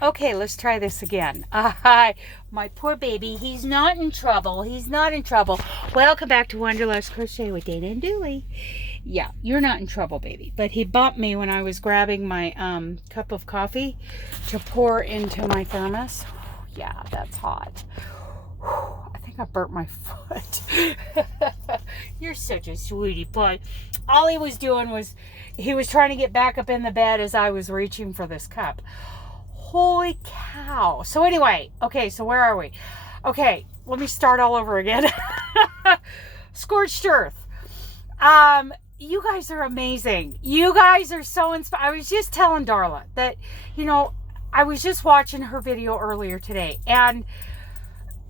Okay, let's try this again. My poor baby, he's not in trouble. He's not in trouble. Welcome back to Wanderlust Crochet with Dana and Dooley. Yeah, you're not in trouble, baby. But he bumped me when I was grabbing my cup of coffee to pour into my thermos. Yeah, that's hot. I think I burnt my foot. You're such a sweetie pie. All he was doing was he was trying to get back up in the bed as I was reaching for this cup. Holy cow. So anyway, okay, so where are we? Okay, let me start all over again. Scorched Earth. You guys are amazing. You guys are so inspired. I was just telling Darla that, I was just watching her video earlier today, and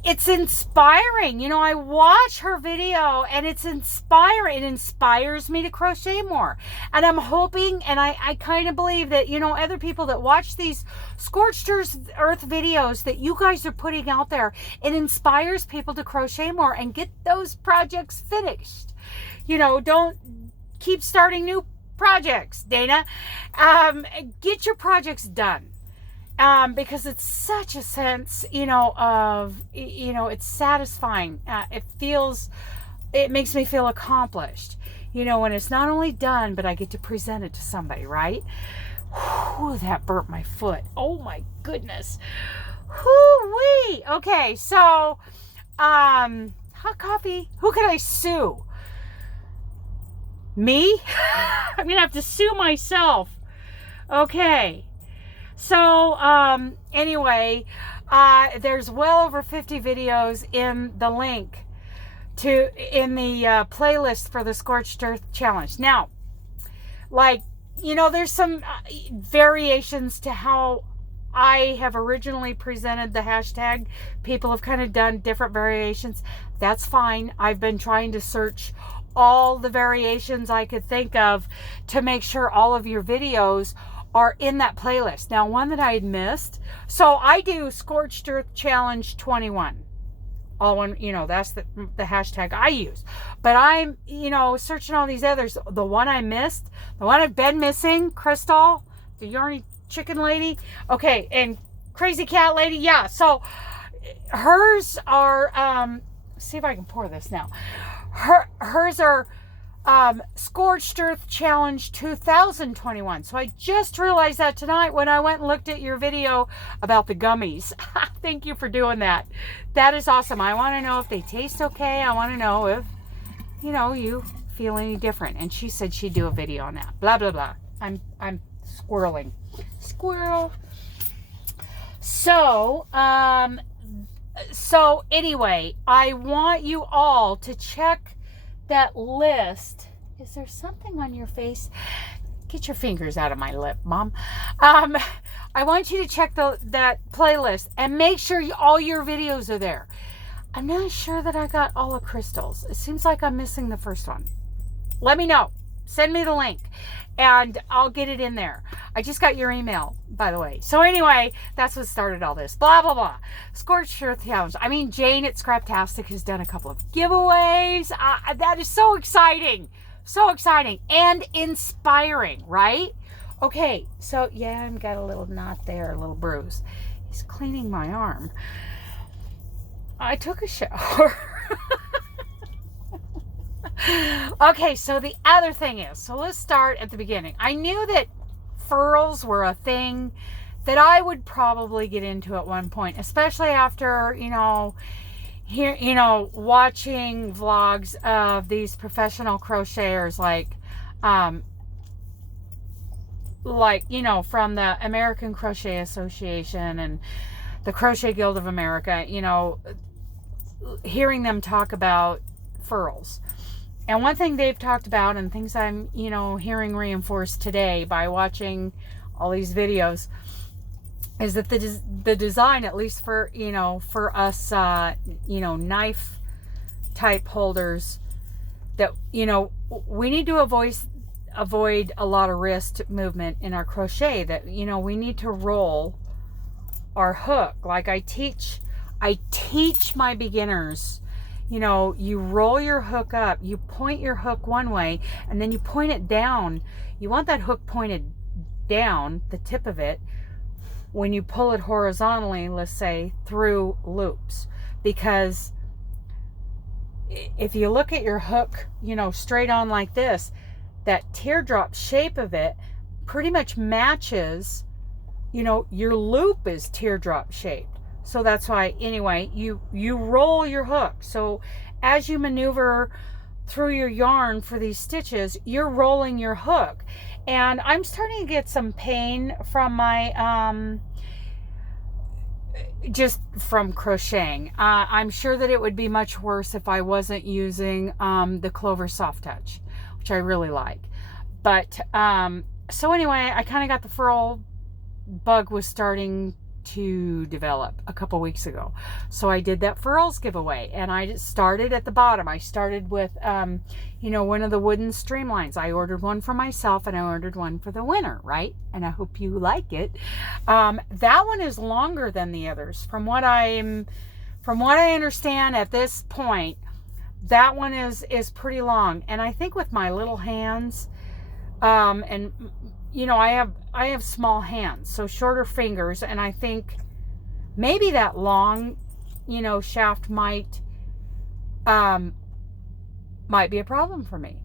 it's inspiring. I watch her video and it's inspiring. It inspires me to crochet more. And I'm hoping, and I kind of believe that, other people that watch these Scorched Earth videos that you guys are putting out there, it inspires people to crochet more and get those projects finished. Don't keep starting new projects, Dana. Get your projects done. Because it's such a sense, of, it's satisfying. It makes me feel accomplished, when it's not only done, but I get to present it to somebody, right? Whew, that burnt my foot. Oh my goodness. Whoo-wee. Okay, so, hot coffee. Who can I sue? Me? I'm going to have to sue myself. Okay. So, anyway, there's well over 50 videos in the link in the playlist for the Scorched Earth Challenge. Now, there's some variations to how I have originally presented the hashtag. People have kind of done different variations. That's fine. I've been trying to search all the variations I could think of to make sure all of your videos are in that playlist. Now, one that I had missed. So I do Scorched Earth Challenge 21. All one, that's the hashtag I use. But I'm, searching all these others. The one I missed, the one I've been missing, Crystal, the Yarny Chicken Lady. Okay, and Crazy Cat Lady. Yeah, so hers are, see if I can pour this now. Hers are Scorched Earth Challenge 2021. So I just realized that tonight when I went and looked at your video about the gummies. Thank you for doing that. That is awesome. I want to know if they taste okay. I want to know if, you feel any different. And she said she'd do a video on that. Blah, blah, blah. I'm squirreling. Squirrel. So, anyway, I want you all to check that list. Is there something on your face? Get your fingers out of my lip, Mom. I want you to check that playlist and make sure all your videos are there. I'm not sure that I got all the crystals. It seems like I'm missing the first one. Let me know. Send me the link and I'll get it in there. I just got your email, by the way. So anyway, that's what started all this. Blah, blah, blah. Scorched Earth Challenge. I mean, Jane at Scraptastic has done a couple of giveaways. That is so exciting. So exciting and inspiring, right? Okay, so yeah, I've got a little knot there, a little bruise. He's cleaning my arm. I took a shower. Okay, so the other thing is, so let's start at the beginning. I knew that furls were a thing that I would probably get into at one point, especially after, watching vlogs of these professional crocheters from the American Crochet Association and the Crochet Guild of America, hearing them talk about furls. And one thing they've talked about, and things I'm, hearing reinforced today by watching all these videos, is that the design, at least for, for us, knife type holders, that, we need to avoid a lot of wrist movement in our crochet, that, we need to roll our hook. Like I teach my beginners, you roll your hook up, you point your hook one way, and then you point it down. You want that hook pointed down, the tip of it, when you pull it horizontally, let's say, through loops. Because if you look at your hook, you know, straight on like this, that teardrop shape of it pretty much matches, you know, your loop is teardrop shaped. So that's why, anyway, you roll your hook. So as you maneuver through your yarn for these stitches, you're rolling your hook. And I'm starting to get some pain from my, just from crocheting. I'm sure that it would be much worse if I wasn't using the Clover Soft Touch, which I really like. But, so anyway, I kind of got the furl bug was starting to develop a couple weeks ago. So I did that furls giveaway, and I started at the bottom. I started with, you know, one of the wooden streamlines. I ordered one for myself, and I ordered one for the winner, right? And I hope you like it. That one is longer than the others. From what I understand at this point, that one is pretty long. And I think with my little hands, and you know, I have small hands, so shorter fingers, and I think maybe that long, you know, shaft might be a problem for me.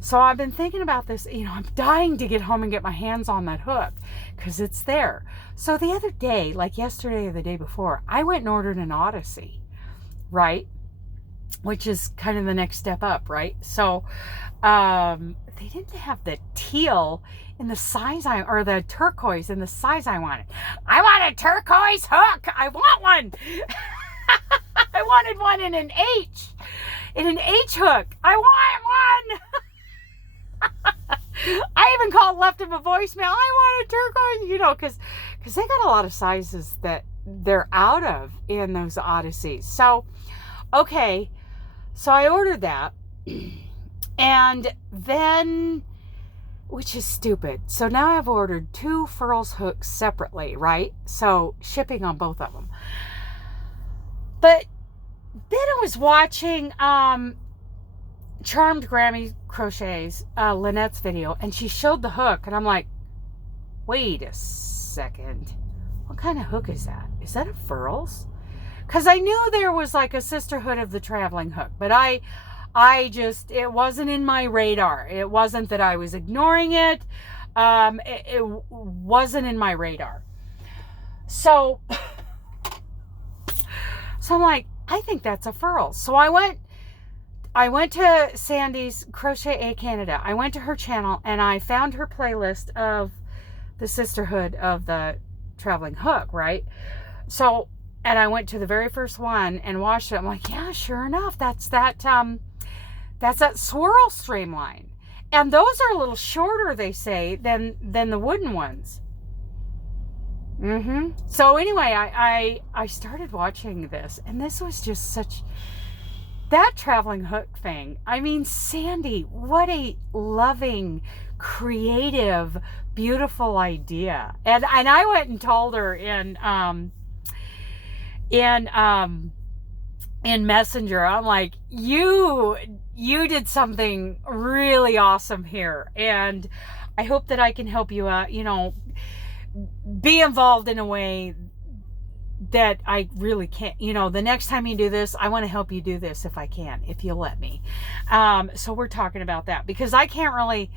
So I've been thinking about this. You know, I'm dying to get home and get my hands on that hook because it's there. So the other day, like yesterday or the day before, I went and ordered an Odyssey, right? Which is kind of the next step up, right? So they didn't have the teal in the size or the turquoise in the size I wanted. I want a turquoise hook. I want one. I wanted one in an H hook. I want one. I even called, left him a voicemail. I want a turquoise, you know, because they got a lot of sizes that they're out of in those Odysseys. So, okay, so I ordered that. And then, which is stupid. So now I've ordered 2 furls hooks separately, right? So shipping on both of them. But then I was watching Charmed Grammy Crochets, Lynette's video, and she showed the hook, and I'm like, wait a second. What kind of hook is that? Is that a furls? Because I knew there was like a sisterhood of the traveling hook, but it wasn't in my radar. It wasn't that I was ignoring it. It wasn't in my radar. So I'm like, I think that's a furl. So I went to Sandy's Crochet Canada. I went to her channel and I found her playlist of the sisterhood of the traveling hook, right? So, and I went to the very first one and watched it. I'm like, yeah, sure enough, that's that swirl streamline. And those are a little shorter, they say, than the wooden ones. So anyway, I started watching this, and this was just such, that traveling hook thing. I mean, Sandy, what a loving, creative, beautiful idea. And I went and told her in Messenger, I'm like, you did something really awesome here, and I hope that I can help you out, you know, be involved in a way that I really can't. You know, the next time you do this, I want to help you do this if I can, if you'll let me. So we're talking about that because I can't really,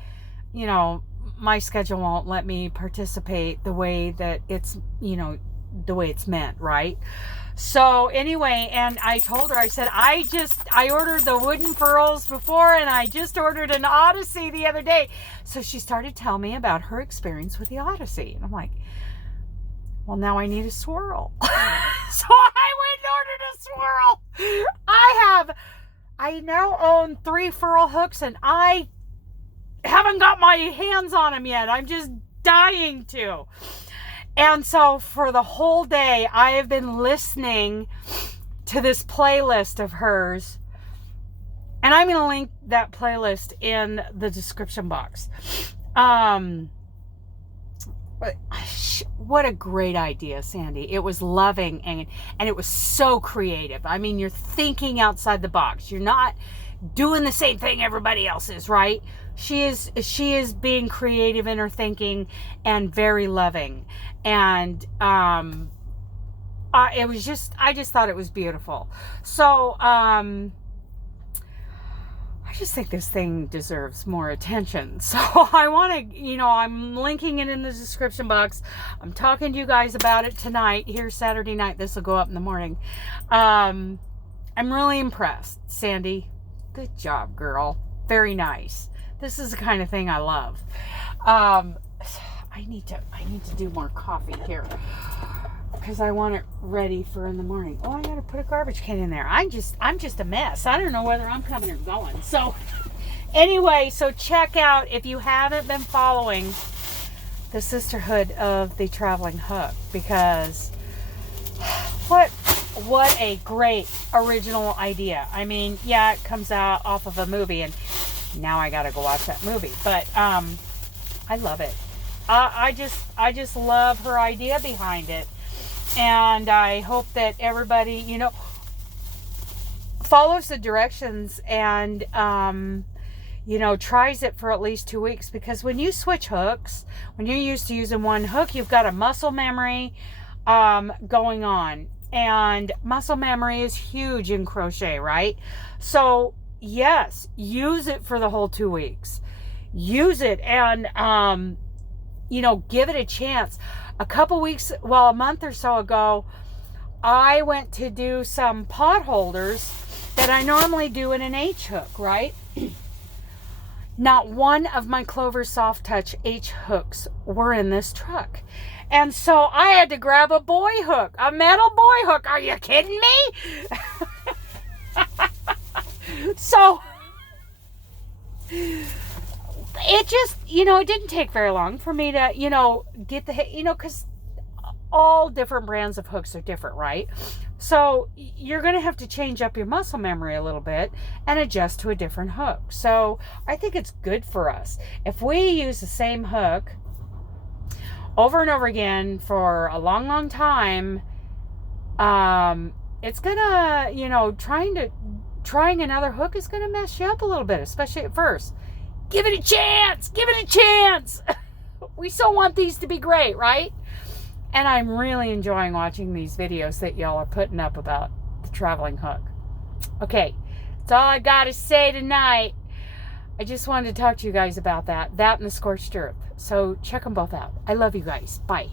you know, my schedule won't let me participate the way that it's, you know, the way it's meant, right? So anyway, and I told her, I said, I ordered the wooden furls before, and I just ordered an Odyssey the other day. So she started telling me about her experience with the Odyssey. And I'm like, well, now I need a swirl. So I went and ordered a swirl. I now own 3 furl hooks, and I haven't got my hands on them yet. I'm just dying to. And so for the whole day, I have been listening to this playlist of hers. And I'm going to link that playlist in the description box. what a great idea, Sandy. It was loving and it was so creative. I mean, you're thinking outside the box. You're not doing the same thing everybody else is, right? She is being creative in her thinking and very loving. And I just thought it was beautiful. So I just think this thing deserves more attention. So I want to, I'm linking it in the description box. I'm talking to you guys about it tonight, here Saturday night. This will go up in the morning. I'm really impressed, Sandy. Good job, girl. Very nice. This is the kind of thing I love. I need to do more coffee here, because I want it ready for in the morning. Oh, I gotta put a garbage can in there. I'm just a mess. I don't know whether I'm coming or going. So anyway, so check out, if you haven't been following the Sisterhood of the Traveling Hook, because what a great original idea. I mean, yeah, it comes out off of a movie, and now I gotta go watch that movie. But I love it. I just love her idea behind it. And I hope that everybody, follows the directions and, tries it for at least 2 weeks. Because when you switch hooks, when you're used to using one hook, you've got a muscle memory going on. And muscle memory is huge in crochet, right? So, yes, use it for the whole 2 weeks. Use it and, give it a chance. A month or so ago, I went to do some pot holders that I normally do in an H hook, right? Not one of my Clover Soft Touch H hooks were in this truck. And so I had to grab a boy hook, a metal boy hook. Are you kidding me? So it just, it didn't take very long for me to, get the, because all different brands of hooks are different, right? So you're going to have to change up your muscle memory a little bit and adjust to a different hook. So I think it's good for us. If we use the same hook over and over again for a long, long time, it's going to, trying another hook is going to mess you up a little bit, especially at first. Give it a chance. Give it a chance. We so want these to be great, right? And I'm really enjoying watching these videos that y'all are putting up about the traveling hook. Okay, that's all I got to say tonight. I just wanted to talk to you guys about that and the Scorched Earth. So check them both out. I love you guys. Bye.